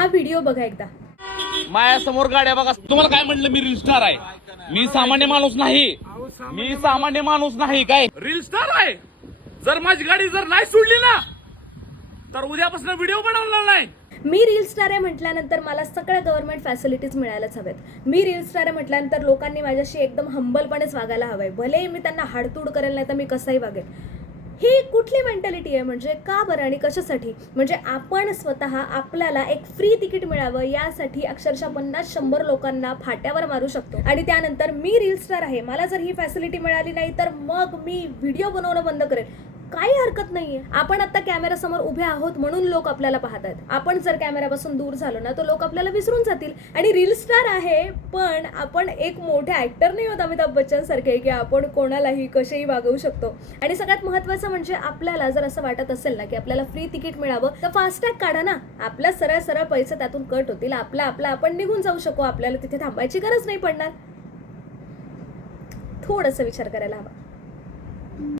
हा व्हिडिओ बघा एकदा. माझ्या समोर गाड्या बघा. तुम्हाला काय म्हटलं, मी रील स्टार आहे. मी सामान्य माणूस नाही. मी सामान्य माणूस नाही. काय रील स्टार आहे? जर माझी गाडी जर नाही सोडली ना तर उद्यापासून व्हिडिओ बनवणार नाही. मी रील स्टार आहे म्हटल्यानंतर मला सगळ्या गव्हर्नमेंट फॅसिलिटीज मिळायलाच हवेत. मी रील स्टार आहे म्हटल्यानंतर लोकांनी माझ्याशी एकदम हंबलपणेच वागायला हवंय. भले मी त्यांना हाडतूड करेल नाही तर मी कसंही वागेल. ही कुठली मेंटॅलिटी आहे? म्हणजे का बरं आणि कशासाठी? म्हणजे आपण स्वतः आपल्याला एक फ्री तिकीट मिळावं यासाठी अक्षरशः 50-100 लोकांना फाट्यावर मारू शकतो. आणि त्यानंतर मी रील स्टार आहे, मला जर ही फॅसिलिटी मिळाली नाही तर मग मी व्हिडिओ बनवणं बंद करेल. काही हरकत नाहीये. आपण आता कॅमेरासमोर उभे आहोत म्हणून लोक आपल्याला पाहत आहेत. आपण जर कॅमेरापासून दूर झालो ना तर लोक आपल्याला विसरून जातील. आणि रील स्टार आहे पण आपण एक मोठे ऍक्टर नाही होत अमिताभ बच्चन सारखे की आपण कोणालाही कसेही वागवू शकतो. आणि सगळ्यात महत्त्वाचं म्हणजे आपल्याला जर असं वाटत असेल ना की आपल्याला फ्री तिकीट मिळावं तर फास्टॅग काढा ना. आपला सरळ सरळ पैसे त्यातून कट होतील. आपला आपण निघून जाऊ शकू. आपल्याला तिथे थांबायची गरज नाही पडणार. थोडंसं विचार करायला हवा.